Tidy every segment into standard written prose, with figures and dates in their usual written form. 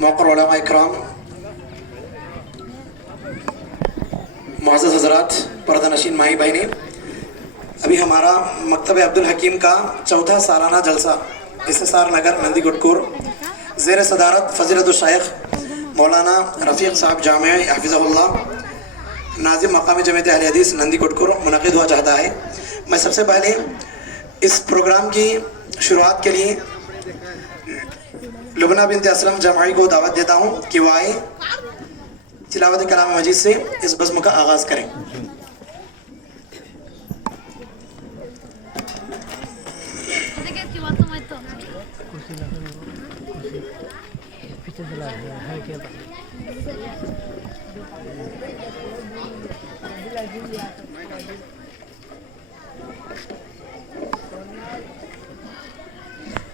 موقر علماء اکرام، معزز حضرات، پردہ نشین مائی بہنیں، ابھی ہمارا مکتب عبدالحکیم کا چوتھا سالانہ جلسہ استثار نگر نندی گٹکور زیر صدارت فضیلت الشیخ مولانا رفیق صاحب جامع حفظہ اللہ ناظم مقامی جمعیت اہل حدیث نندی گٹکور منعقد ہوا چاہتا ہے۔ میں سب سے پہلے اس پروگرام کی شروعات کے لیے لبنہ بنت اسلم جمعی کو دعوت دیتا ہوں کہ وہ آئے تلاوت کلام مجید سے اس بزم کا آغاز کریں۔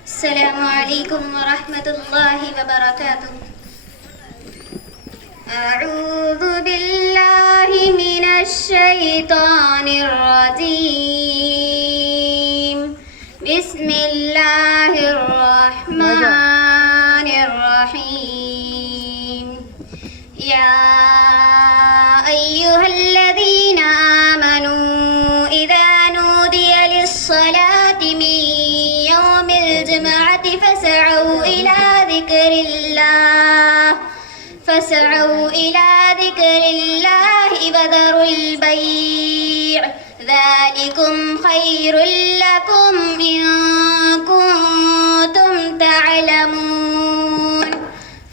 السلام علیکم ورحمۃ اللہ وبرکاتہ۔ اعوذ باللہ من الشیطان الرجیم، بسم اللہ الرحمن الرحیم۔ یا ایہا الذین آمنوا اذا نودی للصلاة من يوم الجمعة فاسعوا إلى ذكر الله وذروا البيع ذلكم خير لكم إن كنتم تعلمون۔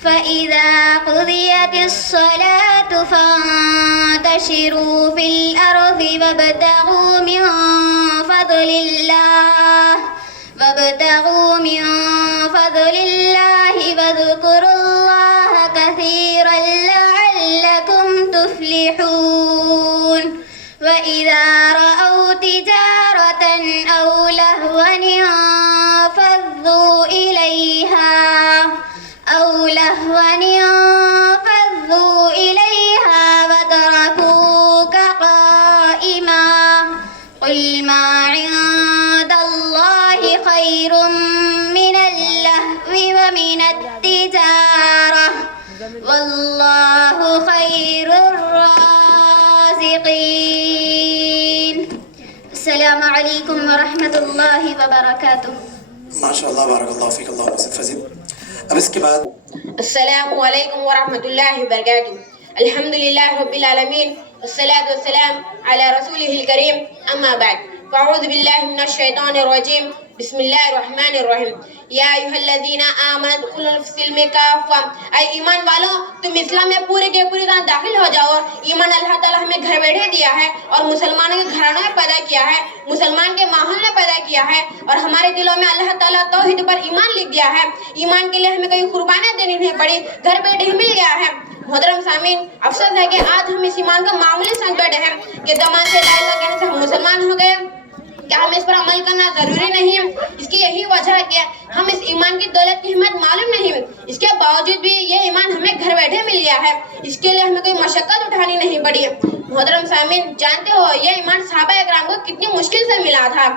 فإذا قضيت الصلاة فانتشروا في الأرض وابتغوا من فضل الله واذكروا الله كثيرا لعلكم تفلحون۔ وإذا رأوا تجارة أو لهوا انفضوا إليها وتركوك قائما، قل ما عند الله خير من اللهو ومن التجارة والله خير الرازقين۔ السلام علیکم ورحمۃ اللہ وبرکاتہ۔ ماشاءاللہ، بارک اللہ فیک، اللہ وسلم فضیل۔ اب اس کے بعد السلام علیکم ورحمۃ اللہ وبرکاتہ۔ الحمدللہ رب العالمین والصلاة والسلام علی رسولہ الکریم، اما بعد، فاعوذ باللہ من الشیطان الرجیم، بسم اللہ الرحمن الرحیم۔ یا ایھا الذین آمنوا ادخلوا السلم کافہ، اے ایمان والو تم اسلام میں پورے کے پوری طرح داخل ہو جاؤ۔ ایمان اللہ تعالیٰ ہمیں گھر بیٹھے دیا ہے اور مسلمانوں کے گھرانوں میں پیدا کیا ہے، مسلمان کے ماحول میں پیدا کیا ہے، اور ہمارے دلوں میں اللہ تعالیٰ توحید پر ایمان لکھ دیا ہے۔ ایمان کے لیے ہمیں کوئی قربانیاں دینی نہیں پڑی، گھر بیٹھے ہی مل گیا ہے۔ محترم سامعین، افسوس ہے کہ آج ہم اس ایمان کو معمولی سمجھ بیٹھے ہیں کہ زبان سے لا الہ کہنے سے ہم مسلمان ہو گئے، کیا ہمیں اس پر عمل کرنا ضروری نہیں ہے؟ اس کی یہی وجہ ہے کہ ہم اس ایمان کی دولت کی اہمیت معلوم نہیں، اس کے باوجود بھی یہ ایمان ہمیں گھر بیٹھے مل گیا ہے، اس کے لیے ہمیں کوئی مشقت اٹھانی نہیں پڑی۔ محترم سامعین، جانتے ہو یہ ایمان صحابہ اکرام کو کتنی مشکل سے ملا تھا۔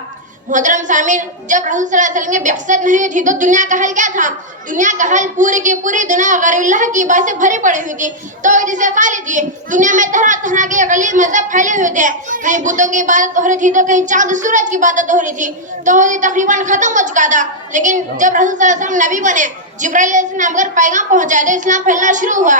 محترم سامعین، جب رسول صلی اللہ علیہ وسلم کی بعثت نہیں تھی تو دنیا کا حال کیا تھا؟ دنیا کا حال پوری کی پوری دنیا غیر اللہ کی بات سے بھری پڑی ہوئی تھی، توحید سے خالی تھی۔ دنیا میں طرح طرح کے غلیظ مذہب پھیلے ہوئے تھے، کہیں بتوں کی عبادت ہو رہی تھی تو کہیں چاند سورج کی عبادت ہو رہی تھی، توحید تقریباً ختم ہو چکا تھا۔ لیکن جب رسول صلی اللہ علیہ وسلم نبی بنے، جبرائیل علیہ السلام اگر پیغام پہنچائے تو اسلام پھیلنا شروع ہوا۔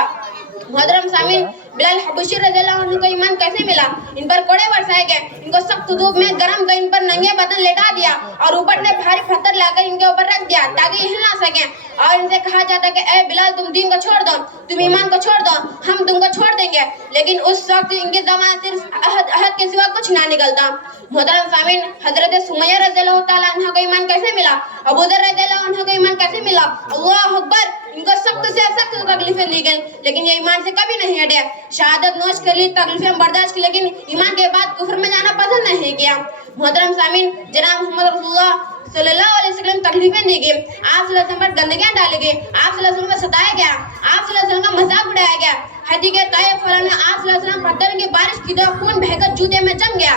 محترم سامعین، بلال حبشی رضی اللہ عنہ کو ایمان کیسے ملا؟ ان پر کوڑے برسائے گئے، ان کو سخت دھوپ میں گرم کر ان پر ننگے بدن لٹا دیا اور اوپر سے بھاری پتھر لا کر ان کے اوپر رکھ دیا تاکہ ہل نہ سکیں، اور ان سے کہا جاتا کہ اے بلال تم دین کو چھوڑ دو، تم ایمان کو چھوڑ دو، ہم تم کو چھوڑ دیں گے۔ لیکن اس وقت ان کی زبان صرف عہد کے سوا کچھ نہ نکلتا۔ محترم سامعین، حضرت سمیہ رضی اللہ تعالیٰ عنہ کو ایمان کیسے ملا؟ ابو ذر رضی اللہ عنہ کو ایمان کیسے ملا؟ اللہ اکبر! ان کو سخت سے سخت تکلیفیں دی گئیں لیکن یہ ایمان سے کبھی نہیں ہٹے۔ شہادت نوش کر لی، تکلیفیں برداشت کی، لیکن ایمان کے بعد کفر میں جانا پسند نہیں کیا۔ محترم سامعین، جناب محمد رسول اللہ صلی اللہ علیہ وسلم تکلیفیں دی گئی، آپ صلی اللہ علیہ وسلم پر گندگیاں ڈالی گئی، آپ صلی اللہ علیہ وسلم کو ستایا گیا، آپ صلی اللہ علیہ وسلم کا مذاق اڑایا گیا۔ حدیقہ طائف میں آپ صلی اللہ علیہ وسلم پتھر کی بارش کی طرح خون بہہ کر جوتے میں جم گیا۔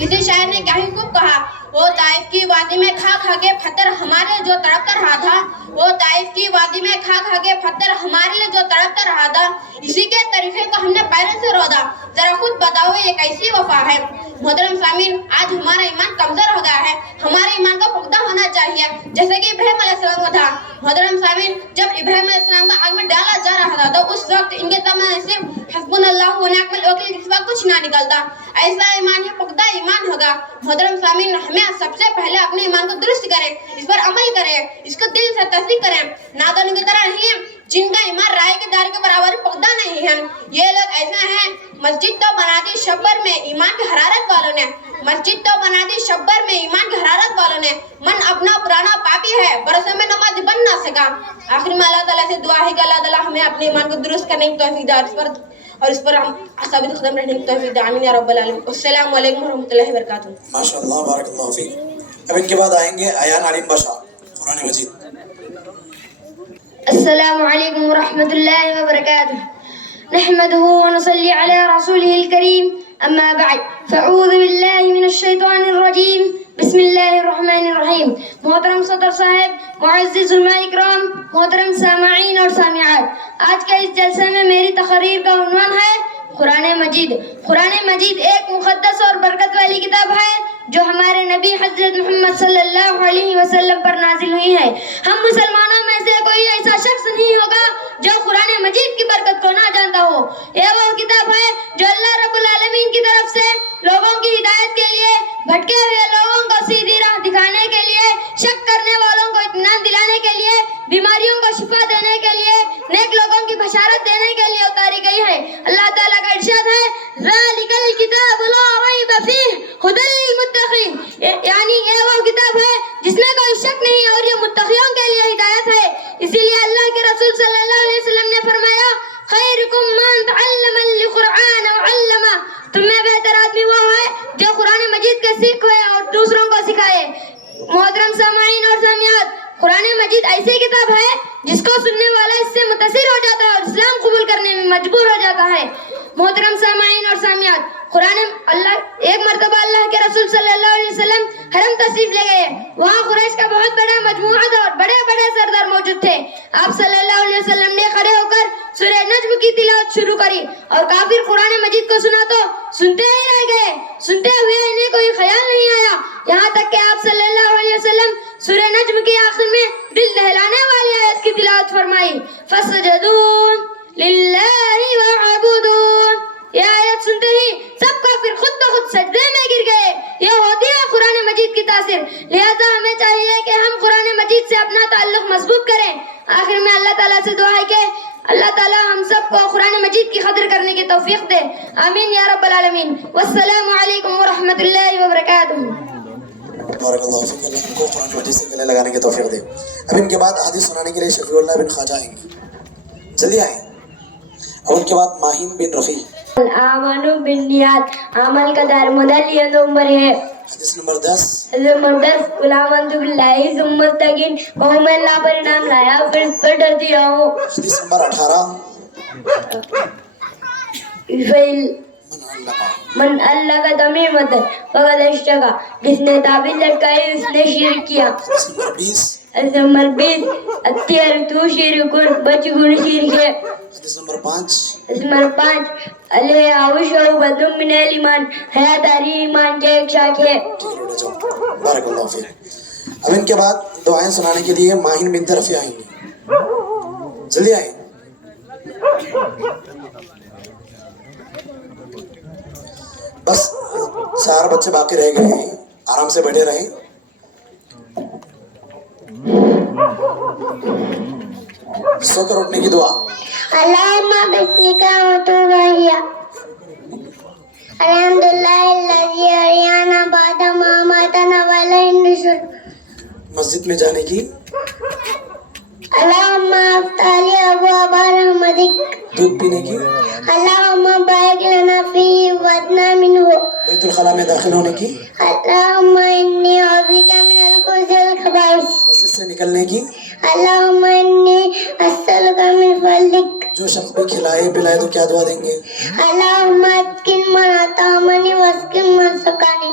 کسی شاعر نے کیا ہی خوب کہا، وہ طائف کی وادی میں کھا کھا کے پتھر ہمارے جو تڑپ کر رہا تھا، وہ طائف کی وادی میں کھا کھا کے پتھر ہمارے لیے جو تڑپ کر رہا تھا، اسی کے طریقے کو ہم نے پیروں سے رودا. ذرا خود بتاؤ یہ کیسی وفا ہے. محترم سامعین، آج ہمارا ایمان کمزور ہو گیا ہے. ہمارے ایمان کو پختہ ہونا چاہیے جیسے کہ ابراہیم علیہ السلام کو تھا. محترم سامعین، جب ابراہیم علیہ السلام کو آگ میں ڈالا جا رہا تھا تو اس وقت ان کے تمام صرف حسبنا اللہ و نعم الوکیل کے سوا کچھ نہ نکلتا. ایسا ایمان ہی پختہ ایمان ہوگا. محترم سامعین، ہمیں سب سے پہلے اپنے ایمان کو درست کریں، اس پر عمل کریں، اس کو دل سے تصدیق کریں. نادانوں کی طرح نہیں جن کا ایمان رائے کے دار کے برابر پختہ نہیں ہے. یہ لوگ ایسے ہیں، مسجد تو بنا دی شبر میں ایمان کی حرارت والوں نے، مسجد تو بنا دی شبر میں ایمان کی حرارت والوں نے. من اپنا پرانا پاپی ہے، برسوں میں نماز بن نہ سکا. آخر میں اللہ تعالیٰ سے دعا ہے کہ اللہ تعالیٰ ہمیں اپنے ایمان کو درست کرنے کی توفیق دے اور اس پر ہم ثابت قدم رہنے کی توفیق دے. آمین یا رب العالمین. السلام علیکم ورحمۃ اللہ وبرکاتہ. ماشاء اللہ، بارک اللہ فیک. اب ان کے بعد آئیں گے ایان علیم بشا، قرآن مجید. السلام علیکم ورحمۃ اللہ وبرکاتہ. نحمده ونصلي على رسوله الكريم. أما بعد فأعوذ بالله من الشيطان الرجيم. بسم الله الرحمن الرحیم. محترم صدر صاحب، معزز علماء اکرام، محترم سامعین اور سامعات، آج کے اس جلسے میں میری تقریر کا عنوان ہے قرآن مجید. قرآن مجید ایک مقدس اور برکت والی کتاب ہے جو ہمارے نبی حضرت محمد صلی اللہ علیہ وسلم پر نازل ہوئی ہے. ہم مسلمانوں میں سے کوئی ایسا شخص نہیں ہوگا جو قرآن مجید کی برکت کو نہ جانتا ہو. یہ وہ کتاب ہے جو اللہ رب العالمین کی طرف سے لوگوں کی ہدایت کے لیے، بھٹکے ہوئے لوگوں کو سیدھی راہ دکھانے کے لیے، شک کرنے والوں کو اطمینان دلانے کے لیے، بیماریوں کو شفا دینے کے لیے، نیک لوگوں کی بشارت دینے کے لیے اتاری گئی ہے. اللہ تعالیٰ کا ارشاد ہے ذالک الکتاب لا ریب فیہ ھدی للمتقین، یعنی یہ وہ کتاب ہے جس میں کوئی شک نہیں اور یہ متقیوں کے لیے ہدایت ہے. اسی لیے اللہ کے رسول صلی اللہ علیہ وسلم نے فرمایا خیرکم من تعلم القرآن وعلمہ، تم میں بہتر آدمی وہ ہے جو قرآن مجید کے سیکھے اور دوسروں کو سکھائے. محترم سامعین اور سامعات، قرآن مجید ایسی کتاب ہے جس کو سننے والا اس سے متاثر ہو جاتا ہے اور اسلام قبول کرنے میں مجبور ہو جاتا ہے. محترم سامعین اور سامعات، ایک مرتبہ اللہ کے رسول صلی اللہ علیہ وسلم حرم تشریف لے گئے. وہاں قریش کا بہت بڑا مجموعہ تھا اور بڑے بڑے سردار موجود تھے. آپ صلی اللہ علیہ وسلم نے کھڑے ہو کر سورہ نجم کی تلاوت شروع کری اور کافر قرآن مجید کو سنا تو سنتے ہی رہ گئے. سنتے ہوئے انہیں کوئی خیال نہیں آیا، یہاں تک کہ آپ صلی اللہ علیہ وسلم سورہ نجم کے آخر میں دل دہلانے والی آیت کی تلاوت فرمائی فسجدوا للہ وعبدوا. یہ آیت سنتے ہی سب کافر خود بخود سجدے میں گر گئے. یہ ہوتی ہے قرآن مجید کی تاثیر. لہذا ہمیں چاہیے کہ ہم قرآن مجید سے اپنا تعلق مضبوط کریں. آخر میں اللہ تعالیٰ سے دعا ہے کہ اللہ تعالیٰ ہم سب کو قرآن مجید کی قدر کرنے کی توفیق دے. آمین یا رب العالمین. والسلام علیکم ورحمۃ اللہ وبرکاتہ. بارک اللہ فیک. اللہ ہم کو قرآن مجید سے گلے لگانے کی توفیق دے. اب ان کے بعد حدیث سنانے کے لیے شفیع اللہ بن خواجہ آئیں گے. جلدی آئیں. اب ان کے بعد ماہین بن رفیع. آمنو بالنیات، عمل کا دار مدار یہ نمبر ہے. حدیث نمبر 10. نمبر 10 قل آمنت باللہ ثم استقم، کہو میں اللہ پر نام لایا پھر اس پر ڈرتی رہو. حدیث نمبر 18. من اللہ کا تمیمت فقد اشرکا، جس نے تعبیر لٹکائی اس نے شرک کیا. حدیث نمبر 20. نمبر 20 اتیار تو شرکن بچ گن شرک ہے. حدیث نمبر 5. نمبر 5 علیہ آوش و بدن من ایمان، حیات آری ایمان کے ایک شاک ہے. بارک اللہ فیک. اب ان کے بعد دعائیں سنانے کے لیے ماہین بنت رفیع آئیں گے. جلدی آئیں. بس 4 بچے باقی رہ گئے ہیں، آرام سے بیٹھے رہیں. سو کر اٹھنے کی دعا. اللہم بسمکا وتوبہ الحمدللہ الذی احیانا بعد ما اماتنا والیہ النشور. مسجد میں جانے کی. اللہم افتح لی ابواب رحمتک. دودھ پینے کی. اللہم بارک لنا فیہ وزدنا منہ. بیت الخلاء میں داخل ہونے کی. اللہم انی اعوذ بک من الخبث والخبائث. مسجد سے نکلنے کی. اللہم انی اسألک من فضلک. جو شخص بھی کھلائے پلائے تو کیا دعا دیں گے؟ اللہم اسکن من اطعمنی واسکن من سقانی.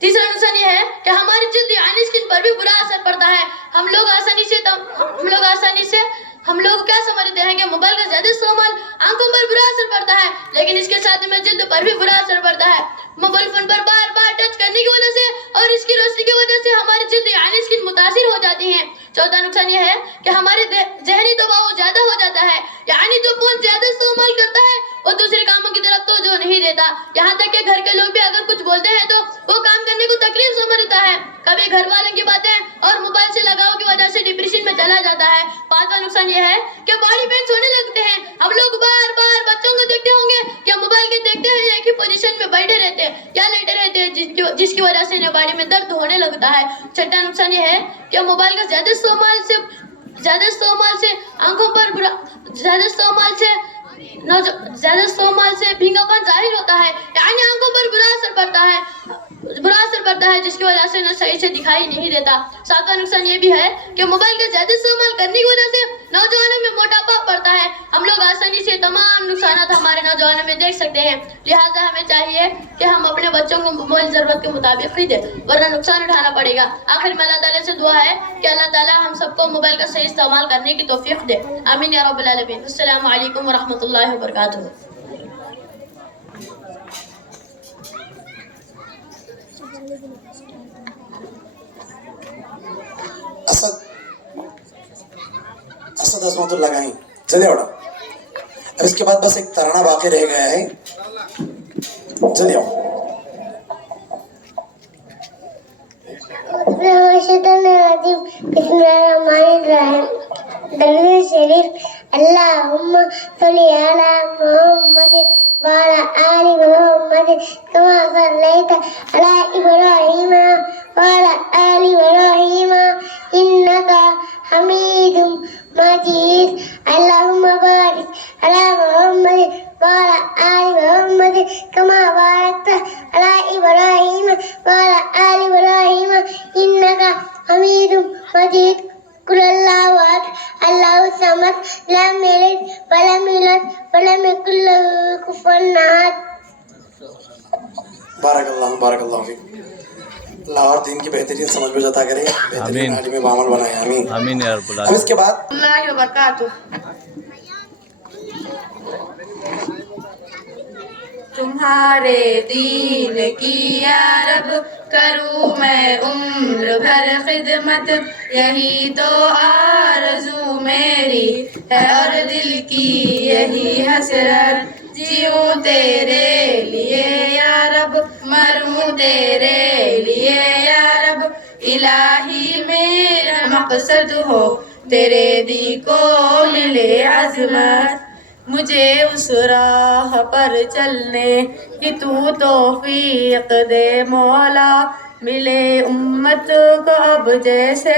تیسرا نقصان یہ ہے کہ ہماری جلد یعنی اسکن پر بھی برا اثر پڑتا ہے. ہم لوگ آسانی سے کیا سمجھتے ہیں کہ موبائل کا زیادہ استعمال آنکھوں پر برا اثر پڑتا ہے، لیکن اس کے ساتھ میں جلد پر بھی برا اثر پڑتا ہے. موبائل فون پر بار بار ٹچ کرنے کی وجہ سے اور اس کی روشنی کی وجہ سے ہماری جلد یعنی اسکن متاثر ہو جاتی ہے. چوتھا نقصان یہ ہے کہ ہمارے ذہنی دباؤ زیادہ ہو جاتا ہے، یعنی جو فون زیادہ استعمال کرتا ہے وہ دوسرے کاموں کی طرف توجہ نہیں دیتا. یہاں تک کہ گھر کے لوگ بھی اگر کچھ بولتے ہیں تو وہ کام کرنے کو تکلیف سمجھتا ہے. کبھی گھر والوں کی باتیں اور موبائل سے لگاؤ کی وجہ سے ڈپریشن میں چلا جاتا ہے. پانچواں نقصان یہ ہے کہ باڈی پینس ہونے لگتے ہیں. ہم لوگ بار بار بچوں کو دیکھتے ہوں گے کہ موبائل کے دیکھتے ہیں ایک ہی پوزیشن میں بیٹھے رہتے ہیں یا لیٹے رہتے ہیں، جس کی وجہ سے انہیں باڈی میں درد ہونے لگتا ہے. چھٹا نقصان یہ ہے کہ موبائل کا زیادہ استعمال سے آنکھوں پر زیادہ استعمال سے بھینگاپن ظاہر ہوتا ہے، یعنی آنکھوں پر برا اثر پڑتا ہے جس کی وجہ سے انہیں صحیح سے دکھائی نہیں دیتا. ساتواں نقصان یہ بھی ہے کہ موبائل کا زیادہ استعمال کرنے کی وجہ سے نوجوانوں میں موٹاپا پڑتا ہے. ہم لوگ آسانی سے تمام نقصانات ہمارے نوجوانوں میں دیکھ سکتے ہیں، لہٰذا ہمیں چاہیے کہ ہم اپنے بچوں کو موبائل ضرورت کے مطابق ہی دیں، ورنہ نقصان اٹھانا پڑے گا. آخر میں اللہ تعالیٰ سے دعا ہے کہ اللہ تعالیٰ ہم سب کو موبائل کا صحیح استعمال کرنے کی توفیق دے. آمین یا رب العالمین. السلام علیکم ورحمۃ اللہ وبرکاتہ. اسد عظمت اللہ گاہیں جلدی اڑا. اب اس کے بعد بس ایک ترانہ باقی رہ گیا ہے، جلدی آؤ. بسم اللہ الرحمن الرحیم. درود شریف. اللہم صلی علی محمد وعلی آل محمد کما صلیت علی ابراہیم وعلی آل ابراہیم انک حمید مجید. اللہم بارک علی محمد وعلی آل محمد کما بارکت علی ابراہیم وعلی آل ابراہیم انک حمید مجید. قل اللہ احد اللہ الصمد لم یلد ولم یولد ولم یکن لہ کفوا احد. بارک اللہ فیک. اللہ اور دین کی بہترین سمجھ میں عطا کرے، بہترین عالم بعمل بنائے. آمین آمین یا رب اب العالمین. اس کے بعد اللہ وبرکاتہ. تمہارے دین کی یا رب کروں میں عمر بھر خدمت، یہی تو آرزو میری ہے اور دل کی یہی حسرت. جیوں تیرے لیے یا رب، مروں تیرے لیے یا رب، الہی میرا مقصد ہو تیرے دی کو ملے عظمت. مجھے اس راہ پر چلنے کی تو توفیق دے مولا، ملے امت کو اب جیسے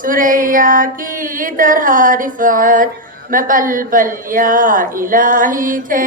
سریا کی طرح رفعت. میں پل پل یا الہی تھے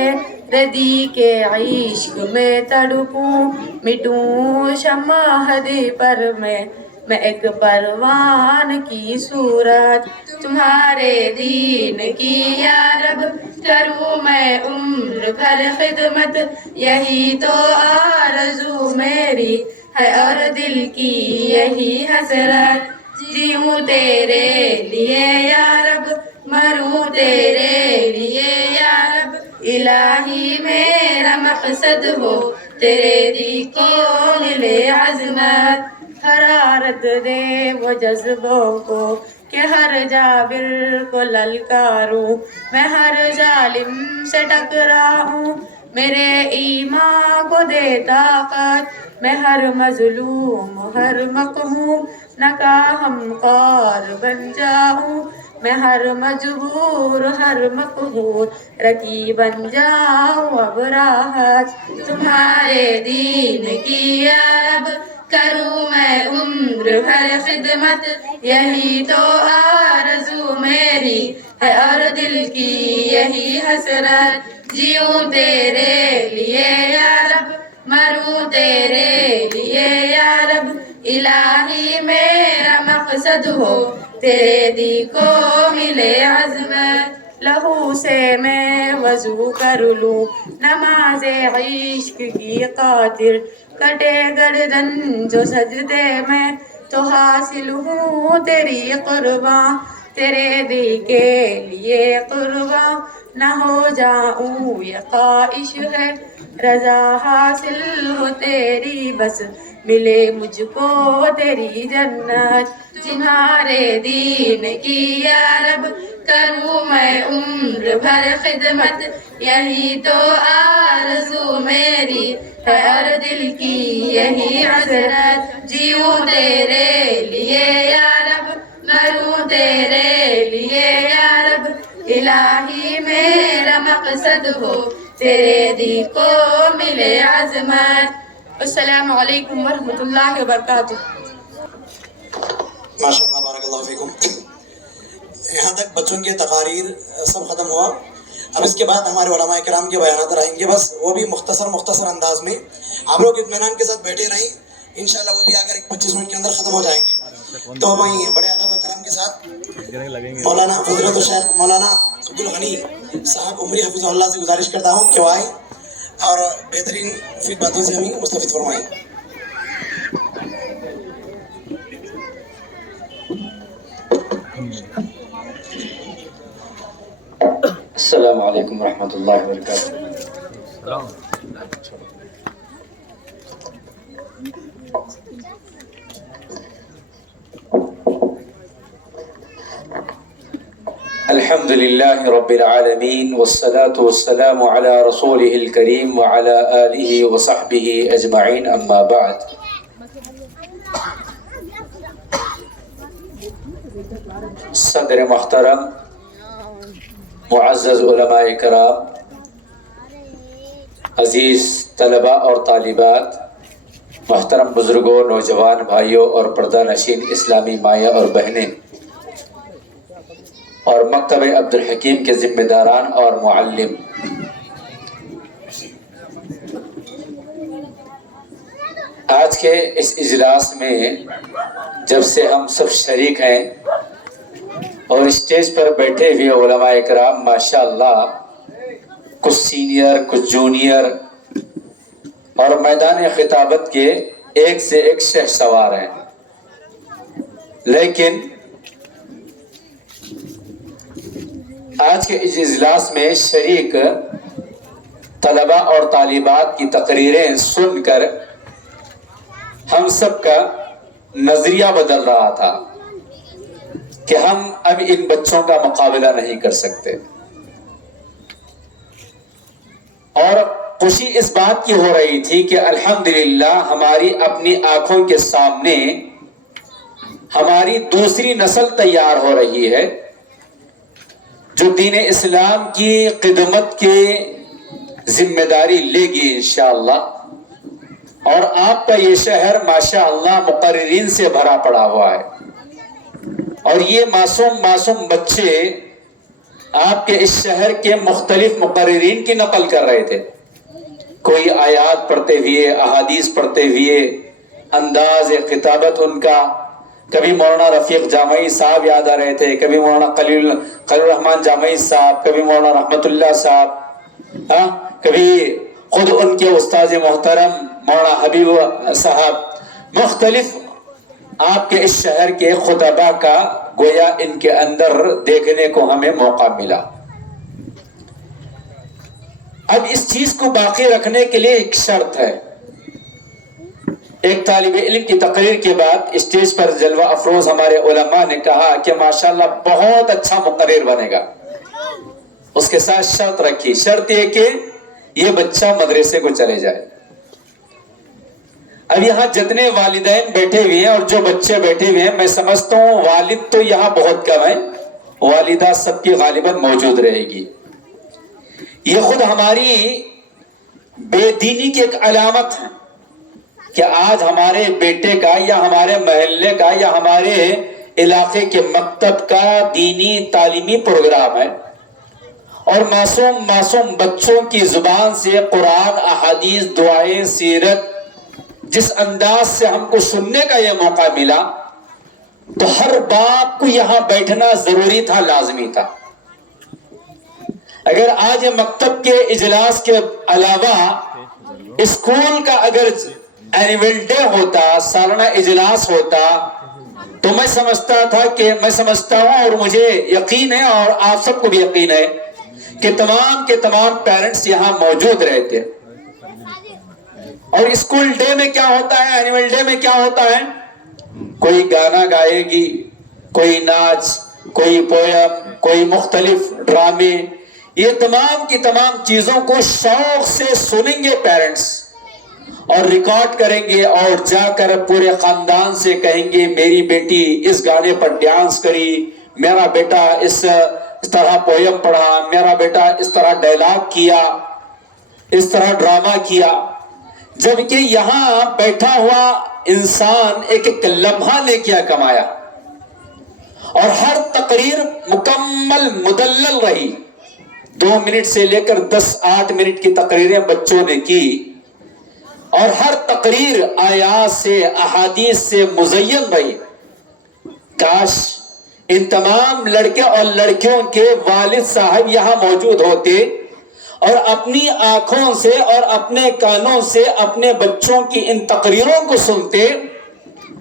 ردی کے عشق میں تڑپوں، مٹوں شمع ہدی پر میں ایک پروان کی صورت. تمہارے دین کی یا رب کروں میں عمر بھر خدمت، یہی تو آرزو میری ہے اور دل کی یہی حسرت. جیوں تیرے لیے یا رب، مروں تیرے لیے یا رب، الہی میرا مقصد ہو تیرے دی کو ملے عظمت. حرارت دے وہ جذبوں کو کہ ہر جابر کو للکاروں، میں ہر ظالم سے ٹکراؤں، میرے ایمان کو دے طاقت، میں ہر مظلوم ہر مقہوم ناکام خوار بن جاؤں، میں ہر مجبور ہر مقہور رکی بن جاؤں اب راحت. تمہارے دین کی یا رب کروں میں عمر بھر خدمت، یہی تو آرزو میری ہے اور دل کی یہی حسرت. جیوں تیرے لیے یا رب، مروں تیرے لیے یا رب، الہی میرا مقصد ہو تیرے دی کو ملے عظمت. لہو سے میں وضو کر لوں نماز عشق کی خاطر کٹے گردن جو سجدے میں تو حاصل ہوں تیری قرباں تیرے دل کے لیے قرباں نہ ہو جاؤں یہ خواہش ہے رضا حاصل ہو تیری بس ملے مجھ کو تیری جنت تمہارے دین کی یا رب کروں میں عمر بھر خدمت یہی تو آرزو میری ہے اور دل کی یہی حسرت جیوں تیرے لیے یا رب مروں تیرے لیے یا رب الہی میرا مقصد ہو تیرے دی کو ملے عظمت السلام علیکم ورحمۃ اللہ وبرکاتہ ماشاء اللہ بارک اللہ فیکم. یہاں تک بچوں کے تقاریر سب ختم ہوا. اب اس کے بعد ہمارے علماء کرام کے بیانات رہیں گے, بس وہ بھی مختصر انداز میں. آپ لوگ اطمینان کے ساتھ بیٹھے رہیں, انشاءاللہ وہ بھی آ کر 25 منٹ کے اندر ختم ہو جائیں گے. تو میں بڑے ادب و احترام کے ساتھ مولانا فضیلت الشیخ مولانا عبدالغنی صاحب عمری حفظہ اللہ سے گزارش کرتا ہوں کہ وہ آئیں اور بہترین مفید باتوں سے ہمیں مستفید فرمائیں. السلام علیکم ورحمۃ اللہ وبرکاتہ. الحمد للہ رب العالمین والصلاة والسلام علی رسولہ الکریم وعلی آلہ وصحبہ اجمعین اما بعد. صدر محترم, معزز علماء کرام, عزیز طلباء اور طالبات, محترم بزرگوں, نوجوان بھائیوں اور پردہ نشین اسلامی مائیں اور بہنیں, اور مکتب عبدالحکیم کے ذمہ داران اور معلم, آج کے اس اجلاس میں جب سے ہم سب شریک ہیں اور اسٹیج پر بیٹھے ہوئے علماء کرام ماشاءاللہ کچھ سینئر کچھ جونیئر اور میدان خطابت کے ایک سے ایک شہ سوار ہیں, لیکن آج کے اس اجلاس میں شریک طلباء اور طالبات کی تقریریں سن کر ہم سب کا نظریہ بدل رہا تھا کہ ہم اب ان بچوں کا مقابلہ نہیں کر سکتے, اور خوشی اس بات کی ہو رہی تھی کہ الحمدللہ ہماری اپنی آنکھوں کے سامنے ہماری دوسری نسل تیار ہو رہی ہے جو دین اسلام کی خدمت کی ذمہ داری لے گی انشاءاللہ. اور آپ کا یہ شہر ماشاءاللہ مقررین سے بھرا پڑا ہوا ہے, اور یہ معصوم بچے آپ کے اس شہر کے مختلف مقررین کی نقل کر رہے تھے. کوئی آیات پڑھتے ہوئے, احادیث پڑھتے ہوئے, انداز خطابت ان کا, کبھی مولانا رفیق جامعی صاحب یاد آ رہے تھے, کبھی مولانا خلیل الرحمن جامعی صاحب, کبھی مولانا رحمت اللہ صاحب, کبھی خود ان کے استاذ محترم مولانا حبیب صاحب. مختلف آپ کے اس شہر کے خطباء کا گویا ان کے اندر دیکھنے کو ہمیں موقع ملا. اب اس چیز کو باقی رکھنے کے لیے ایک شرط ہے. ایک طالب علم کی تقریر کے بعد اسٹیج پر جلوہ افروز ہمارے علماء نے کہا کہ ماشاءاللہ بہت اچھا مقرر بنے گا. اس کے ساتھ شرط رکھی, شرط یہ کہ یہ بچہ مدرسے کو چلے جائے. اب یہاں جتنے والدین بیٹھے ہوئے ہیں اور جو بچے بیٹھے ہوئے ہیں, میں سمجھتا ہوں والد تو یہاں بہت کم ہے, والدہ سب کی غالباً موجود رہے گی. یہ خود ہماری بے دینی کی ایک علامت ہے کہ آج ہمارے بیٹے کا یا ہمارے محلے کا یا ہمارے علاقے کے مکتب کا دینی تعلیمی پروگرام ہے, اور معصوم بچوں کی زبان سے قرآن, احادیث, دعائیں, سیرت جس انداز سے ہم کو سننے کا یہ موقع ملا, تو ہر باپ کو یہاں بیٹھنا ضروری تھا, لازمی تھا. اگر آج مکتب کے اجلاس کے علاوہ اسکول کا اگر اینیول ڈے ہوتا، سالانہ اجلاس ہوتا، تو میں سمجھتا ہوں اور مجھے یقین ہے اور آپ سب کو بھی یقین ہے کہ تمام کے تمام پیرنٹس یہاں موجود رہتے۔ اور اسکول ڈے میں کیا ہوتا ہے، اینیول ڈے میں کیا ہوتا ہے، کوئی گانا گائے گی، کوئی ناچ، کوئی پویم، کوئی مختلف ڈرامے، یہ تمام کی تمام چیزوں کو شوق سے سنیں گے پیرنٹس اور ریکارڈ کریں گے، اور جا کر پورے خاندان سے کہیں گے میری بیٹی اس گانے پر ڈانس کری، میرا بیٹا اس طرح پویم پڑھا، میرا بیٹا اس طرح ڈائلاگ کیا، اس طرح ڈرامہ کیا۔ جبکہ یہاں بیٹھا ہوا انسان ایک ایک لمحہ لے کیا کمایا، اور ہر تقریر مکمل مدلل رہی، 2 منٹ سے لے کر 8 منٹ کی تقریریں بچوں نے کی، اور ہر تقریر آیات سے احادیث سے مزین رہی۔ کاش ان تمام لڑکے اور لڑکیوں کے والد صاحب یہاں موجود ہوتے اور اپنی آنکھوں سے اور اپنے کانوں سے اپنے بچوں کی ان تقریروں کو سنتے،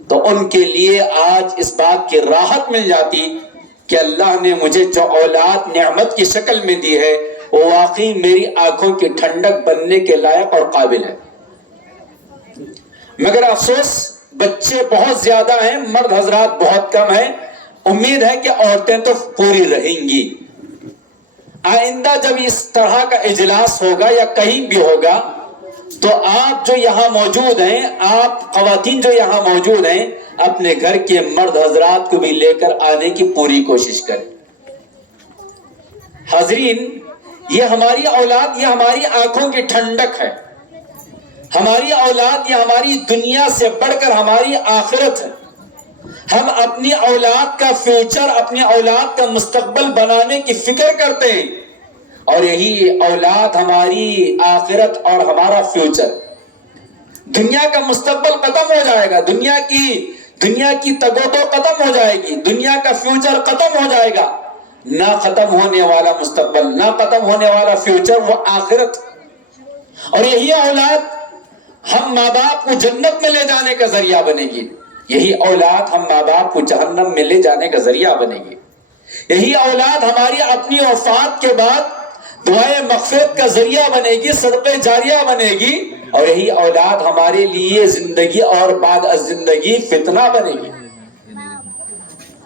تو ان کے لیے آج اس بات کی راحت مل جاتی کہ اللہ نے مجھے جو اولاد نعمت کی شکل میں دی ہے وہ واقعی میری آنکھوں کی ٹھنڈک بننے کے لائق اور قابل ہے۔ مگر افسوس بچے بہت زیادہ ہیں، مرد حضرات بہت کم ہیں۔ امید ہے کہ عورتیں تو پوری رہیں گی۔ آئندہ جب اس طرح کا اجلاس ہوگا یا کہیں بھی ہوگا تو آپ جو یہاں موجود ہیں، آپ خواتین جو یہاں موجود ہیں، اپنے گھر کے مرد حضرات کو بھی لے کر آنے کی پوری کوشش کریں۔ حاضرین، یہ ہماری اولاد، یہ ہماری آنکھوں کی ٹھنڈک ہے، ہماری اولاد یہ ہماری دنیا سے بڑھ کر ہماری آخرت ہے۔ ہم اپنی اولاد کا فیوچر، اپنی اولاد کا مستقبل بنانے کی فکر کرتے ہیں، اور یہی اولاد ہماری آخرت اور ہمارا فیوچر۔ دنیا کا مستقبل ختم ہو جائے گا، دنیا کی تگوتو ختم ہو جائے گی، دنیا کا فیوچر ختم ہو جائے گا، نہ ختم ہونے والا مستقبل، نہ ختم ہونے والا فیوچر، وہ آخرت۔ اور یہی اولاد ہم ماں باپ کو جنت میں لے جانے کا ذریعہ بنے گی، یہی اولاد ہم ماں باپ کو جہنم میں لے جانے کا ذریعہ بنے گی۔ یہی اولاد ہماری اپنی وفات کے بعد دعائے مغفرت کا ذریعہ بنے گی، صدقہ جاریہ بنے گی، اور یہی اولاد ہمارے لیے زندگی اور بعد از زندگی فتنہ بنے گی۔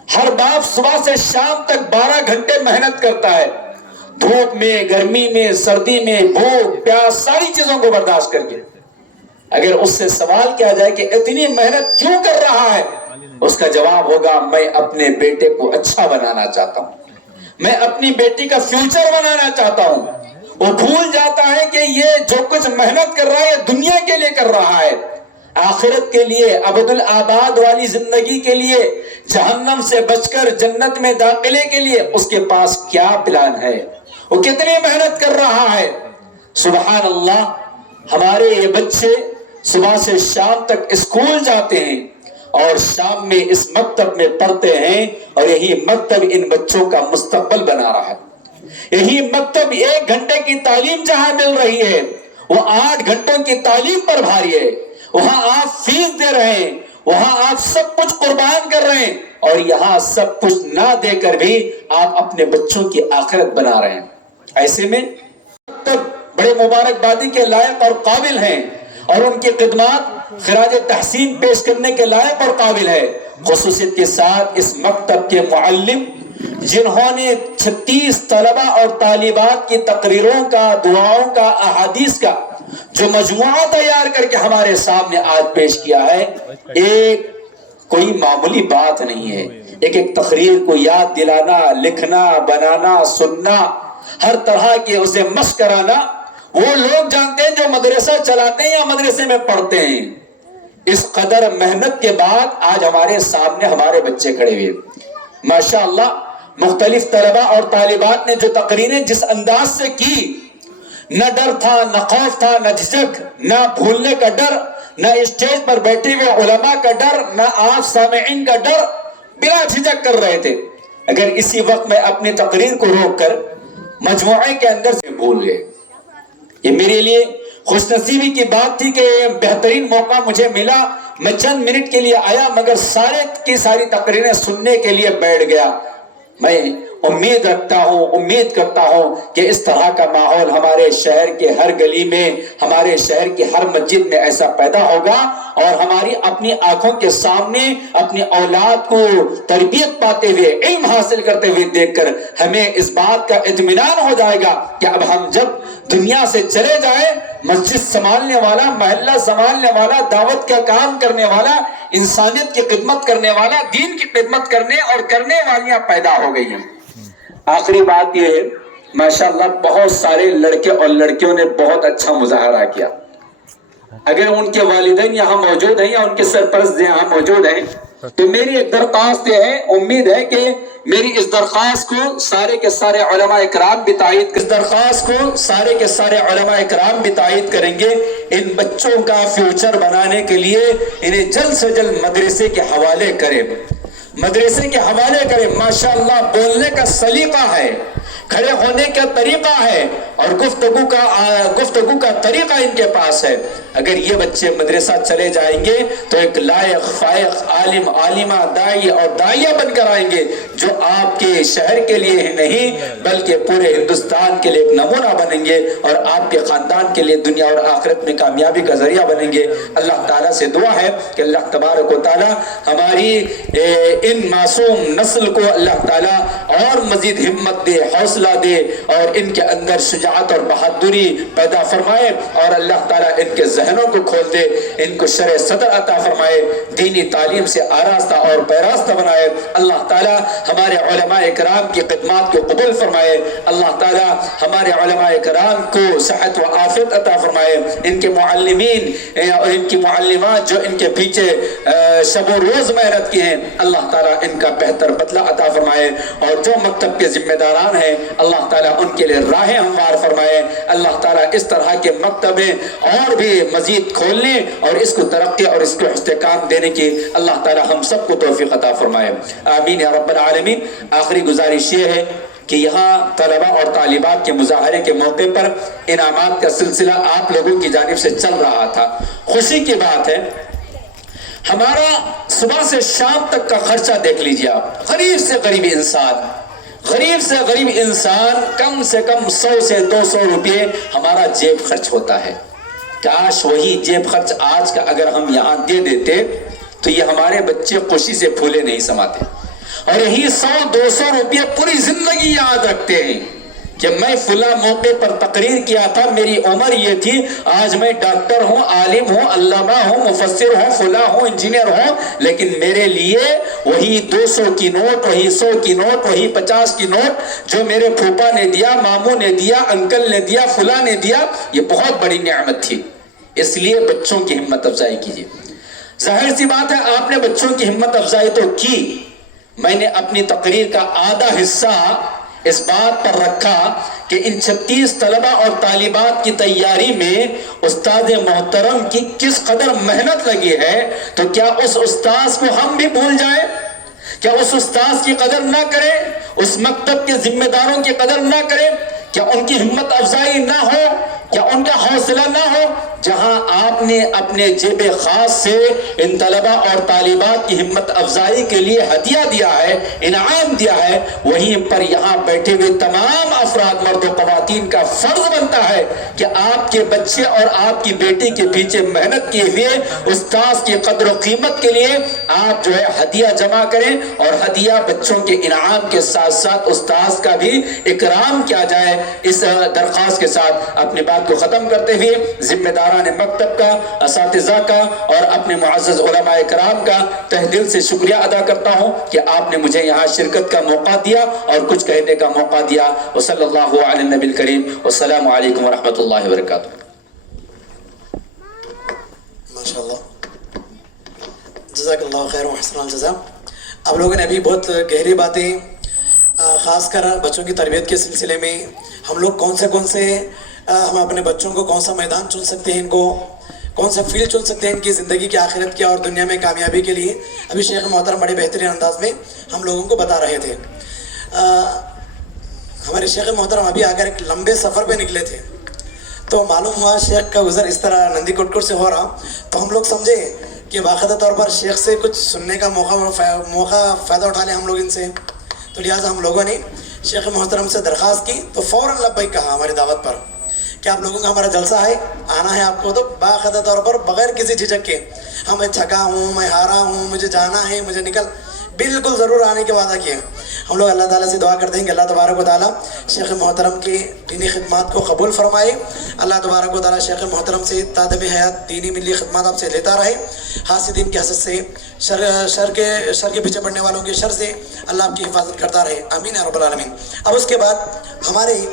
ہر باپ صبح سے شام تک 12 گھنٹے محنت کرتا ہے، دھوپ میں، گرمی میں، سردی میں، بھوک پیاس ساری چیزوں کو برداشت کر کے۔ اگر اس سے سوال کیا جائے کہ اتنی محنت کیوں کر رہا ہے، اس کا جواب ہوگا میں اپنے بیٹے کو اچھا بنانا چاہتا ہوں، میں اپنی بیٹی کا فیوچر بنانا چاہتا ہوں۔ وہ بھول جاتا ہے کہ یہ جو کچھ محنت کر رہا ہے دنیا کے لیے کر رہا ہے، آخرت کے لیے، ابد الآباد والی زندگی کے لیے، جہنم سے بچ کر جنت میں داخلے کے لیے اس کے پاس کیا پلان ہے، وہ کتنی محنت کر رہا ہے۔ سبحان اللہ، ہمارے یہ بچے صبح سے شام تک اسکول جاتے ہیں اور شام میں اس مکتب میں پڑھتے ہیں، اور یہی مکتب ان بچوں کا مستقبل بنا رہا ہے۔ یہی مکتب 1 گھنٹے کی تعلیم جہاں مل رہی ہے وہ 8 گھنٹوں کی تعلیم پر بھاری ہے۔ وہاں آپ فیس دے رہے ہیں، وہاں آپ سب کچھ قربان کر رہے ہیں، اور یہاں سب کچھ نہ دے کر بھی آپ اپنے بچوں کی آخرت بنا رہے ہیں۔ ایسے میں مکتب بڑے مبارکبادی کے لائق اور قابل ہیں، اور ان کی خدمات خراج تحسین پیش کرنے کے لائق اور قابل ہے۔ خصوصیت کے ساتھ اس مکتب کے معلم جنہوں نے 36 طلبہ اور طالبات کی تقریروں کا، دعاؤں کا، احادیث کا جو مجموعہ تیار کر کے ہمارے سامنے آج پیش کیا ہے، ایک کوئی معمولی بات نہیں ہے۔ ایک ایک تقریر کو یاد دلانا، لکھنا، بنانا، سننا، ہر طرح کے اسے مشق کرانا، وہ لوگ جانتے ہیں جو مدرسہ چلاتے ہیں یا مدرسے میں پڑھتے ہیں۔ اس قدر محنت کے بعد آج ہمارے سامنے ہمارے بچے کھڑے ہوئے، ماشاءاللہ۔ مختلف طلبہ اور طالبات نے جو تقریریں جس انداز سے کی، نہ ڈر تھا، نہ خوف تھا، نہ جھجک، نہ بھولنے کا ڈر، نہ اسٹیج پر بیٹھے ہوئے علماء کا ڈر، نہ آپ سامعین کا ڈر، بلا جھجک کر رہے تھے۔ اگر اسی وقت میں اپنی تقریر کو روک کر مجموعے کے اندر سے بھول گئے. یہ میرے لیے خوش نصیبی کی بات تھی کہ بہترین موقع مجھے ملا. میں چند منٹ کے لیے آیا مگر سارے کی ساری تقریریں سننے کے لیے بیٹھ گیا. میں امید کرتا ہوں کہ اس طرح کا ماحول ہمارے شہر کے ہر گلی میں, ہمارے شہر کی ہر مسجد میں ایسا پیدا ہوگا, اور ہماری اپنی آنکھوں کے سامنے اپنی اولاد کو تربیت پاتے ہوئے, علم حاصل کرتے ہوئے دیکھ کر ہمیں اس بات کا اطمینان ہو جائے گا کہ اب ہم جب دنیا سے چلے جائیں, مسجد سنبھالنے والا, محلہ سنبھالنے والا, دعوت کا کام کرنے والا, انسانیت کی خدمت کرنے والا, دین کی خدمت کرنے اور کرنے والیاں پیدا ہو گئی ہیں. آخری بات یہ ہے, ماشاءاللہ بہت سارے لڑکے اور لڑکیوں نے بہت اچھا مظاہرہ کیا. اگر ان کے والدین یہاں موجود ہیں یا ان کے سرپرست یہاں موجود ہیں تو میری ایک درخواست ہے, امید ہے کہ میری اس درخواست کو سارے کے سارے علماء اکرام بھی تائید کریں گے. ان بچوں کا فیوچر بنانے کے لیے انہیں جلد سے جلد مدرسے کے حوالے کریں. ماشاءاللہ بولنے کا سلیقہ ہے, کھڑے ہونے کا طریقہ ہے, اور گفتگو کا طریقہ ان کے پاس ہے. اگر یہ بچے مدرسہ چلے جائیں گے تو ایک لائق فائق عالم, عالمہ, داعی اور داعیہ بن کر آئیں گے, جو آپ کے شہر کے لیے ہی نہیں بلکہ پورے ہندوستان کے لیے ایک نمونہ بنیں گے, اور آپ کے خاندان کے لیے دنیا اور آخرت میں کامیابی کا ذریعہ بنیں گے. اللہ تعالیٰ سے دعا ہے کہ اللہ تبارک و تعالیٰ ہماری ان معصوم نسل کو اللہ تعالیٰ اور مزید ہمت دے, حوصلہ دے, اور ان کے اندر شجاعت اور بہادری پیدا فرمائے, اور اللہ تعالیٰ ان کے ذہنوں کو کھول دے, ان کو شرع صدر عطا فرمائے, دینی تعلیم سے آراستہ اور پیراستہ بنائے. اللہ تعالیٰ ہمارے علماء کرام کی خدمات کو قبول فرمائے. اللہ تعالیٰ ہمارے علماء کرام کو صحت و عافیت عطا فرمائے. ان کے معلمین اور ان کی معلمات جو ان کے پیچھے شب و روز محنت کی ہیں, اللہ تعالیٰ ان کا بہتر بدلہ عطا فرمائے. اور جو مکتب کے ذمہ داران ہیں اللہ تعالیٰ ان کے لیے راہیں ہموار فرمائے. اللہ تعالیٰ اس طرح کے مکتبیں اور بھی مزید کھولنے اور اس کو ترقی اور اس کو استحکام دینے کی اللہ تعالیٰ ہم سب کو توفیق عطا فرمائے. آمین یا رب العالمین. آخری گزارش یہ ہے کہ یہاں طلبہ اور طالبات کے مظاہرے کے موقع پر انعامات کا سلسلہ آپ لوگوں کی جانب سے چل رہا تھا. خوشی کی بات ہے, ہمارا صبح سے شام تک کا خرچہ دیکھ لیجیے آپ. غریب سے غریب انسان کم سے کم 100 سے 200 روپے ہمارا جیب خرچ ہوتا ہے. کاش وہی جیب خرچ آج کا اگر ہم یہاں دے دیتے تو یہ ہمارے بچے خوشی سے پھولے نہیں سماتے, اور یہی 100-200 روپے پوری زندگی یاد رکھتے ہیں کہ میں فلاں موقع پر تقریر کیا تھا, میری عمر یہ تھی, آج میں ڈاکٹر ہوں, عالم ہوں, علامہ ہوں, مفسر ہوں, فلاں ہوں, انجینئر ہوں, لیکن میرے لیے وہی 200 کی نوٹ, وہی 100 کی نوٹ, وہی 50 کی نوٹ جو میرے پھوپا نے دیا, ماموں نے دیا, انکل نے دیا, فلاں نے دیا, یہ بہت بڑی نعمت تھی. اس لیے بچوں کی ہمت افزائی کیجیے. ظاہر سی بات ہے آپ نے بچوں کی ہمت افزائی تو کی. میں نے اپنی تقریر کا آدھا حصہ اس بات پر رکھا کہ ان 36 طلبہ اور طالبات کی تیاری میں استاد محترم کی کس قدر محنت لگی ہے, تو کیا اس استاذ کو ہم بھی بھول جائیں؟ کیا اس استاذ کی قدر نہ کریں؟ اس مکتب کے ذمہ داروں کی قدر نہ کریں؟ کیا ان کی ہمت افزائی نہ ہو؟ کیا ان کا حوصلہ نہ ہو؟ جہاں آپ نے اپنے جیب خاص سے ان طلبہ اور طالبات کی ہمت افزائی کے لیے ہدیہ دیا ہے, انعام دیا ہے, وہیں پر یہاں بیٹھے ہوئے تمام افراد مرد و خواتین کا فرض بنتا ہے کہ آپ کے بچے اور آپ کی بیٹی کے پیچھے محنت کیے ہوئے استاذ کی قدر و قیمت کے لیے آپ جو ہے ہدیہ جمع کریں, اور ہدیہ بچوں کے انعام کے ساتھ ساتھ استاذ کا بھی اکرام کیا جائے. اس درخواست کے ساتھ اپنی بات کو ختم کرتے ہوئے ذمہ داران مکتب کا, اساتذہ کا اور اپنے معزز علماء کرام کا تہ دل سے شکریہ ادا کرتا ہوں کہ آپ نے مجھے یہاں شرکت کا موقع دیا اور کچھ کہنے کا موقع دیا. وصلی اللہ علی النبی الکریم, والسلام علیکم ورحمۃ اللہ وبرکاتہ. ماشاءاللہ, جزاک اللہ خیر و احسن الجزا. آپ لوگوں نے ابھی بہت گہری باتیں, خاص کر بچوں کی تربیت کے سلسلے میں ہم لوگ کون سے ہم اپنے بچوں کو کون سا میدان چن سکتے ہیں, ان کو کون سا فیلڈ چن سکتے ہیں ان کی زندگی کی, آخرت کی اور دنیا میں کامیابی کے لیے, ابھی شیخ محترم بڑے بہترین انداز میں ہم لوگوں کو بتا رہے تھے. ہمارے شیخ محترم ابھی اگر ایک لمبے سفر پہ نکلے تھے تو معلوم ہوا شیخ کا گزر اس طرح نندی کوٹکور سے ہو رہا، تو ہم لوگ سمجھے کہ باقاعدہ طور پر شیخ سے کچھ سننے کا موقع فائدہ اٹھا لیں ہم لوگ ان سے، تو لہٰذا ہم لوگوں نے شیخ محترم سے درخواست کی تو فوراً لبیک کہا ہماری دعوت پر کہ آپ لوگوں کا ہمارا جلسہ ہے، آنا ہے آپ کو، تو باقاعدہ طور پر بغیر کسی جھجک کے، ہاں میں تھکا ہوں، میں ہارا ہوں، مجھے جانا ہے، مجھے نکل، بالکل ضرور آنے کے وعدہ کیے۔ ہم لوگ اللہ تعالیٰ سے دعا کرتے ہیں کہ اللہ تبارک و تعالیٰ شیخ محترم کی دینی خدمات کو قبول فرمائے، اللہ تبارک و تعالیٰ شیخ محترم سے تادم حیات دینی ملی خدمات آپ سے لیتا رہے، حاسدین کی حسد سے، شر کے پیچھے پڑنے والوں کے شر سے اللہ آپ کی حفاظت کرتا رہے، آمین یا رب العالمین۔ اب اس کے بعد ہمارے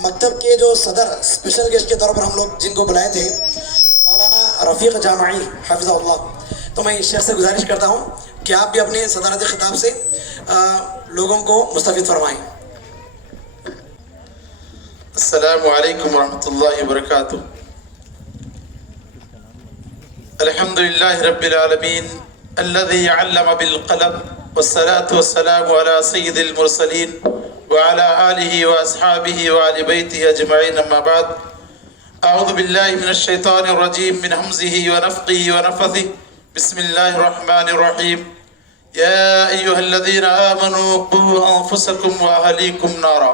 مکتب کے جو صدر اسپیشل گیسٹ کے طور پر ہم لوگ جن کو بلائے تھے، مولانا رفیق جامعی حفظہ اللہ، تو میں شیخ سے گزارش کرتا ہوں کہ آپ بھی اپنے صدارتی خطاب سے لوگوں کو مستفید فرمائیں۔ السلام علیکم ورحمۃ اللہ وبرکاتہ۔ الحمد للہ رب العالمین الذي علم بالقلم والصلاة والسلام على سید المرسلین وعلى آلہ واصحابہ وآل بیتہ اجمعین، اما بعد، اعوذ باللہ من الشیطان الرجیم من ہمزہ ونفخہ ونفثہ، بسم اللہ الرحمن الرحیم، یا ایہا الذین آمنوا قوا انفسکم واہلیکم نارا۔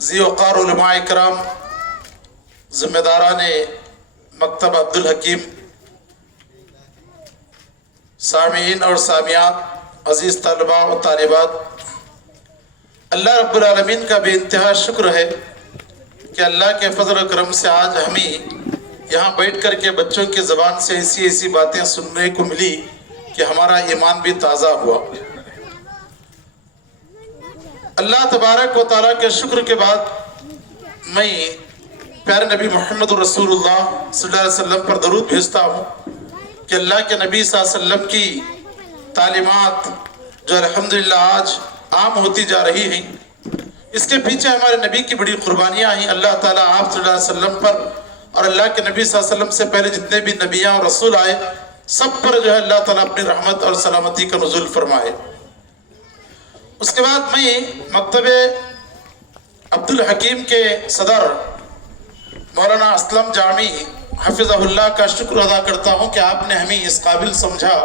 ذی وقار علماء کرام، ذمہ داران مکتب عبدالحکیم، سامعین اور سامعات، عزیز طلباء و طالبات، اللہ رب العالمین کا بے انتہا شکر ہے کہ اللہ کے فضل و کرم سے آج ہمیں یہاں بیٹھ کر کے بچوں کی زبان سے ایسی باتیں سننے کو ملی کہ ہمارا ایمان بھی تازہ ہوا۔ اللہ تبارک و تعالیٰ کے شکر کے بعد میں پیارے نبی محمد رسول اللہ صلی اللہ علیہ وسلم پر درود بھیجتا ہوں کہ اللہ کے نبی صلی اللہ علیہ وسلم کی تعلیمات جو الحمدللہ آج عام ہوتی جا رہی ہیں، اس کے پیچھے ہمارے نبی کی بڑی قربانیاں ہیں۔ اللہ تعالیٰ آپ صلی اللہ علیہ وسلم پر اور اللہ کے نبی صلی اللہ علیہ وسلم سے پہلے جتنے بھی نبیاں اور رسول آئے، سب پر جو ہے اللہ تعالیٰ اپنی رحمت اور سلامتی کا نزول فرمائے۔ اس کے بعد میں مکتب عبدالحکیم کے صدر مولانا اسلم جامی حفظہ اللہ کا شکر ادا کرتا ہوں کہ آپ نے ہمیں اس قابل سمجھا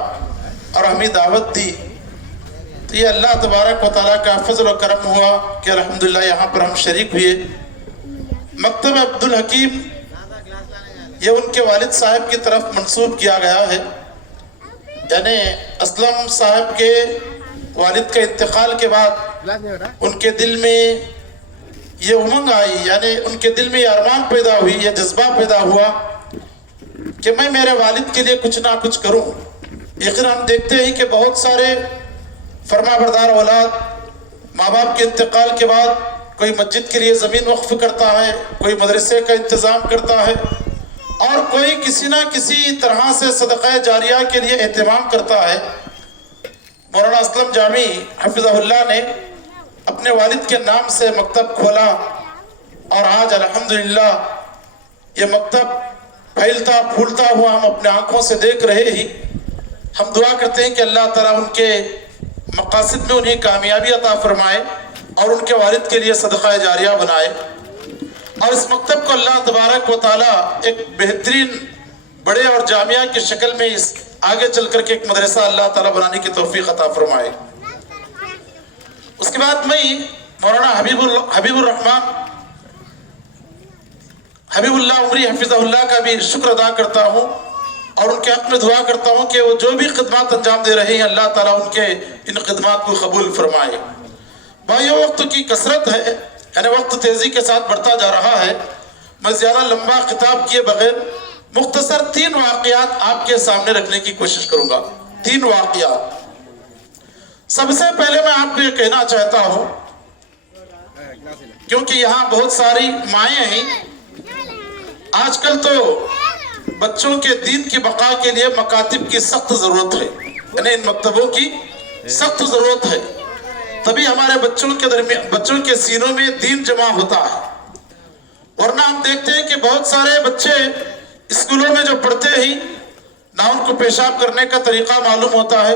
اور ہمیں دعوت دی، تو یہ اللہ تبارک و تعالیٰ کا فضل و کرم ہوا کہ الحمدللہ یہاں پر ہم شریک ہوئے۔ مکتب عبدالحکیم یہ ان کے والد صاحب کی طرف منسوب کیا گیا ہے، یعنی اسلم صاحب کے والد کے انتقال کے بعد ان کے دل میں یہ امنگ آئی، یعنی ان کے دل میں یہ ارمان پیدا ہوئی، یہ جذبہ پیدا ہوا کہ میں میرے والد کے لیے کچھ نہ کچھ کروں۔ یقیناً ہم دیکھتے ہیں کہ بہت سارے فرما بردار اولاد ماں باپ کے انتقال کے بعد کوئی مسجد کے لیے زمین وقف کرتا ہے، کوئی مدرسے کا انتظام کرتا ہے، اور کوئی کسی نہ کسی طرح سے صدقہ جاریہ کے لیے اہتمام کرتا ہے۔ مولانا اسلم جامی حفظہ اللہ نے اپنے والد کے نام سے مکتب کھولا، اور آج الحمدللہ یہ مکتب پھیلتا پھولتا ہوا ہم اپنے آنکھوں سے دیکھ رہے ہی۔ ہم دعا کرتے ہیں کہ اللہ تعالیٰ ان کے مقاصد میں انہیں کامیابی عطا فرمائے اور ان کے والد کے لیے صدقہ جاریہ بنائے، اور اس مکتب کو اللہ تبارک و تعالیٰ ایک بہترین بڑے اور جامعہ کی شکل میں اس آگے چل کر کے ایک مدرسہ اللہ تعالیٰ بنانے کی توفیق عطا فرمائے۔ اس کے بعد میں مولانا حبیب اللہ عمری حفظہ اللہ کا بھی شکر ادا کرتا ہوں اور ان کے حق میں دعا کرتا ہوں کہ وہ جو بھی خدمات انجام دے رہے ہیں اللہ تعالیٰ ان کے ان خدمات کو قبول فرمائے۔ بھائیو، وقت کی کثرت ہے، یعنی وقت تیزی کے ساتھ بڑھتا جا رہا ہے، میں زیادہ لمبا خطاب کیے بغیر مختصر 3 واقعات آپ کے سامنے رکھنے کی کوشش کروں گا۔ 3 واقعات۔ سب سے پہلے میں آپ کو یہ کہنا چاہتا ہوں، کیونکہ یہاں بہت ساری مائیں ہیں، آج کل تو بچوں کے دین کی بقا کے لیے مکاتب کی سخت ضرورت ہے، یعنی ان مکتبوں کی سخت ضرورت ہے، تبھی ہمارے بچوں کے سینوں میں دین جمع ہوتا ہے۔ ورنہ ہم دیکھتے ہیں کہ بہت سارے بچے اسکولوں میں جو پڑھتے ہیں، نہ ان کو پیشاب کرنے کا طریقہ معلوم ہوتا ہے،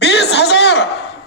20,000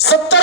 70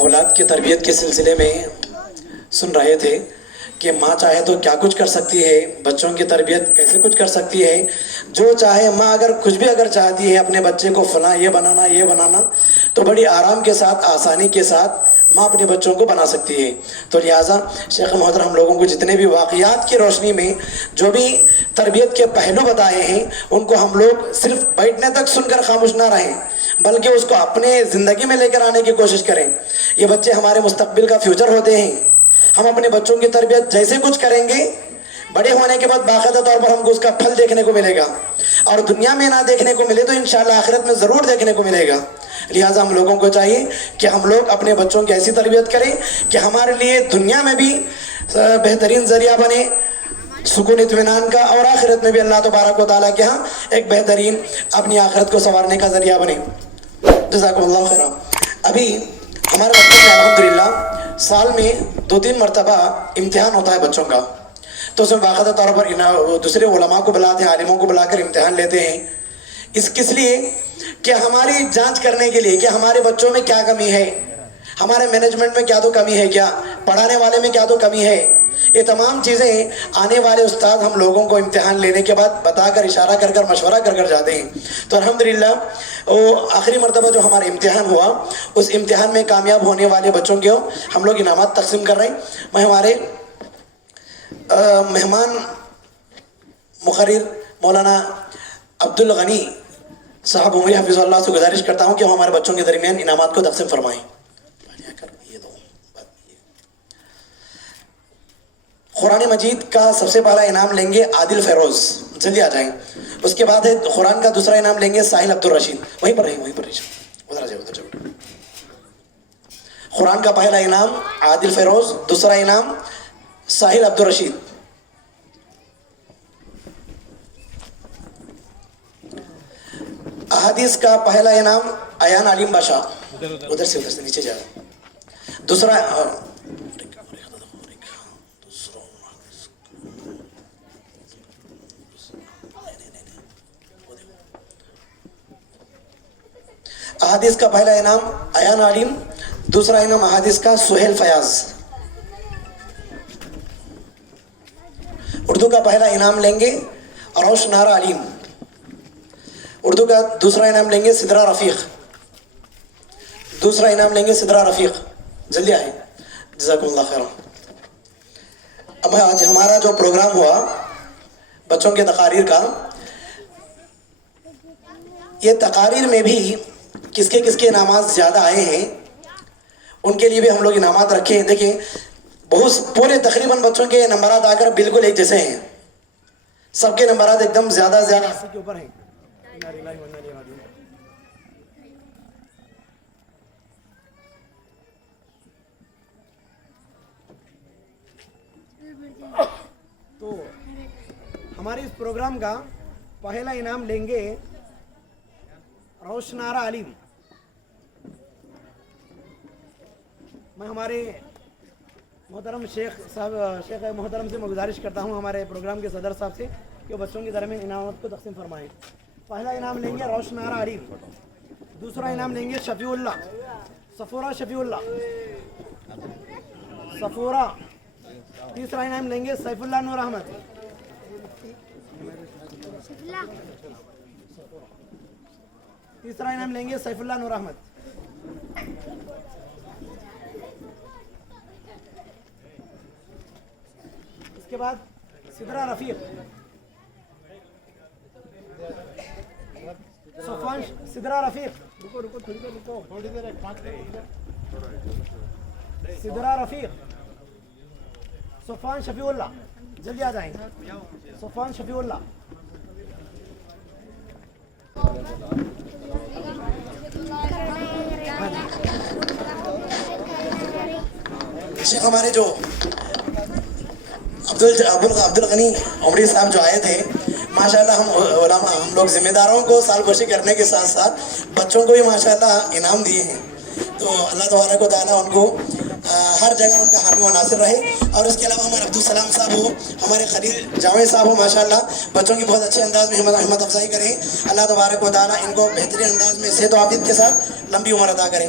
اولاد کی تربیت کے سلسلے میں سن رہے تھے کہ ماں چاہے تو کیا کچھ کر سکتی ہے، بچوں کی تربیت کیسے کچھ کر سکتی ہے. جو چاہے ماں اگر کچھ بھی اگر چاہتی ہے اپنے بچے کو فلاں یہ بنانا تو بڑی آرام کے ساتھ آسانی کے ساتھ ماں اپنے بچوں کو بنا سکتی ہے. تو لہٰذا شیخ محترم ہم لوگوں کو جتنے بھی واقعات کی روشنی میں جو بھی تربیت کے پہلو بتائے ہیں ان کو ہم لوگ صرف بیٹھنے تک سن کر خاموش نہ رہیں بلکہ اس کو اپنے زندگی میں لے کر آنے کی کوشش کریں. یہ بچے ہمارے مستقبل کا فیوچر ہوتے ہیں. ہم اپنے بچوں کی تربیت جیسے کچھ کریں گے بڑے ہونے کے بعد باقاعدہ طور پر ہم کو اس کا پھل دیکھنے کو ملے گا، اور دنیا میں نہ دیکھنے کو ملے تو انشاءاللہ آخرت میں ضرور دیکھنے کو ملے گا. لہٰذا ہم لوگوں کو چاہیے کہ ہم لوگ اپنے بچوں کی ایسی تربیت کریں کہ ہمارے لیے دنیا میں بھی بہترین ذریعہ بنے سکون اطمینان کا، اور آخرت میں بھی اللہ تبارک و تعالیٰ کے ہاں ایک بہترین اپنی آخرت کو سنوارنے کا ذریعہ بنے. جزاکم اللہ خیرا. ابھی ہمارے بچوں میں الحمدللہ سال میں 2-3 مرتبہ امتحان ہوتا ہے بچوں کا، تو اس میں باقاعدہ طور پر دوسرے علماء کو بلاتے ہیں، عالموں کو بلا کر امتحان لیتے ہیں. کس لیے کہ ہماری جانچ کرنے کے لیے کہ ہمارے بچوں میں کیا کمی ہے، ہمارے مینجمنٹ میں کیا تو کمی ہے، کیا پڑھانے والے میں کیا تو کمی ہے. یہ تمام چیزیں آنے والے استاد ہم لوگوں کو امتحان لینے کے بعد بتا کر اشارہ کر کر مشورہ کر کر جاتے ہیں. تو الحمدللہ وہ آخری مرتبہ جو ہمارا امتحان ہوا اس امتحان میں کامیاب ہونے والے بچوں کے ہم لوگ انعامات تقسیم کر رہے ہیں. میں ہمارے مہمان مقرر مولانا عبدالغنی صاحب عمری حفظ اللہ سے گزارش کرتا ہوں کہ وہ ہمارے بچوں کے درمیان انعامات کو تقسیم فرمائیں. قرآن مجید کا سب سے پہلا انعام لیں گے عادل فیروز، جلدی آ جائیں. اس کے بعد ہے قرآن کا دوسرا انعام لیں گے ساحل عبدالرشید. وہیں پر ادھر آ جائے. قرآن کا پہلا انعام عادل فیروز، دوسرا انعام ساحل عبدالرشید. احادیث کا پہلا انعام ایان علیم باشا، ادھر سے نیچے جائے. دوسرا احادیث کا پہلا انعام ایان علیم، دوسرا انعام احادیث کا سہیل فیاض. اردو کا پہلا انعام لیں گے روش نارا علیم. اردو کا دوسرا انعام لیں گے سدرا رفیق. دوسرا انعام لیں گے سدرا رفیق. جلدی آئے. جزاکم اللہ خیر. اب آج ہمارا جو پروگرام ہوا بچوں کے تقاریر کا، یہ تقاریر میں بھی کس کے انعامات زیادہ آئے ہیں ان کے لیے بھی ہم لوگ انعامات رکھے ہیں. دیکھیں بہت پورے تقریباً بچوں کے نمبرات آ کر بالکل ایک جیسے ہیں، سب کے نمبرات ایک دم زیادہ 80 کے اوپر ہیں. تو ہمارے اس پروگرام کا پہلا انعام لیں گے روشنارا علیم. میں ہمارے محترم شیخ محترم سے میں گزارش کرتا ہوں ہمارے پروگرام کے صدر صاحب سے کہ وہ بچوں کے درمیان انعامات کو تقسیم فرمائیں. پہلا انعام لیں گے روشنارا علیم. دوسرا انعام لیں گے شفیع اللہ صفورہ شفیع اللہ صفورہ. تیسرا انعام لیں گے سیف اللہ نور احمد. تیسرا انعام لیں گے سیف اللہ نور احمد. اس کے بعد سدرا رفیق. صفوان سدرا رفیق. تھوڑی دیر سدرا رفیق. صفوان شفیع اللہ. جلدی آ جائیں. صفوان شفیع اللہ. شیخ ہمارے جو عبدالغنی عمری صاحب جو آئے تھے، ماشاءاللہ ہم علماء ہم لوگ ذمہ داروں کو سال گوشی کرنے کے ساتھ ساتھ بچوں کو بھی ماشاءاللہ انعام دیے ہیں. تو اللہ تبارک و تعالیٰ ان کو ہر جگہ ان کا حامی و ناصر رہے. اور اس کے علاوہ ہمارے عبدالسلام صاحب ہو، ہمارے خلیل جاوید صاحب ہو، ماشاءاللہ بچوں کی بہت اچھے انداز میں ہمت افزائی کریں. اللہ تبارک و تعالیٰ ان کو بہترین انداز میں صحت و عافیت کے ساتھ لمبی عمر عطا کریں.